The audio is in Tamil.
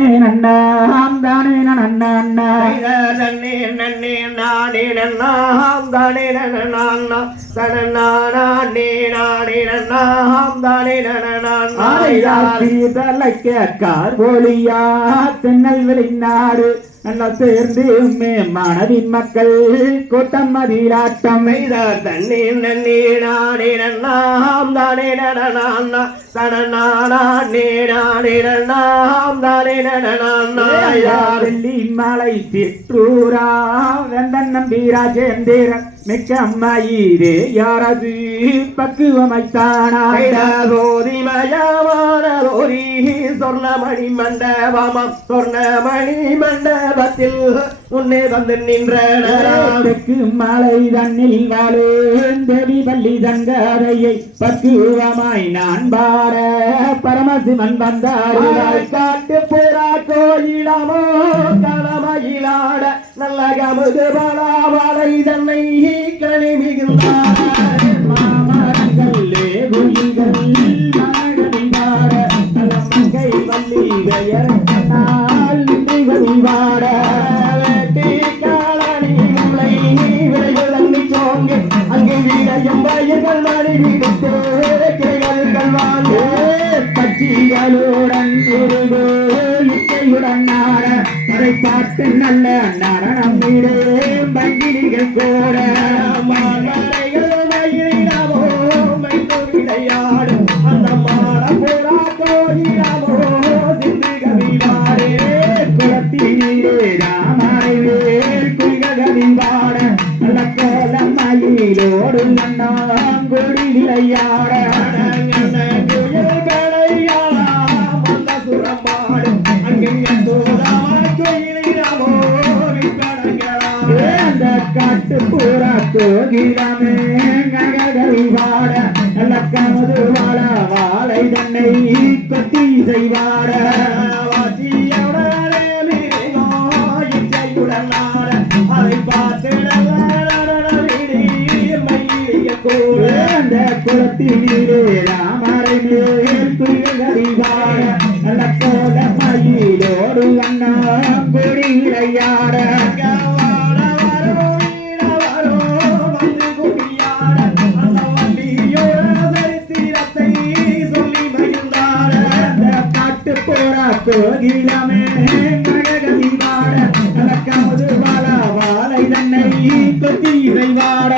தானே நன்னாம் தானே நன்னா அண்ணா நன்னே நன்னே நானே நன்னாம் தானே நன்னாம் போலியா தென்னல் வெளிநாடு. நல்லா சேர்ந்து மே மனதின் மக்கள் கூட்டம் மதிலாட்டம். தண்ணே நன்னே நானே நன்னாம் தானே நன்னாம் தனநானே நானே நன்னாம் தானே நன்னாம் வெள்ளி மலை சிற்றூரா வெந்தன் நம்பி ராஜேந்திரன். மிக்க அம்மாயிரே யாரது பக்குவமைத்தானா? ோதிமயமானோரி சொர்ணமணி மண்டபமாம் சொர்ணமணி மண்டபத்தில் முன்னே வந்து நின்ற தெற்கு மலை தன்னில் வாழும் தேவி பள்ளி தங்கரையை பக்குவமாய் நான் பாட பரமசிவன் வந்தார். காட்டு புறா கோயிலமோ கணமயிலாட நல்ல கமுது பலாவளை தன்னை கணி மிகுந்தார் மாமரங்களே குயில்கள் வள்ளி பெயர் அங்கே மணி விடுத்து கிளைகள் வாங்க பட்சிகளுடன் இசையுடன் நாட அதை பார்த்து நல்ல நடனம் நீடே பங்கிலிகள் கூட மாமலைகள் விளையாடும் அந்த மாட சிந்து கவிவாரே நல்ல நன்னாங்குடி விளையாட. காட்டு பூரா கோகிலமே நகர்கள் வாட நல்ல கமது வாழ வாழை தன்னை கொத்தி செய்வாட குளத்திலே ராமரை மேல் துயில்களில் நல்ல கோல மயிலோடு அண்ணா விட்டு போறா கோகிலமே கனகதி வாட கலக்க முதுவாளா வாழை தன்னை கொத்தி இறைவாட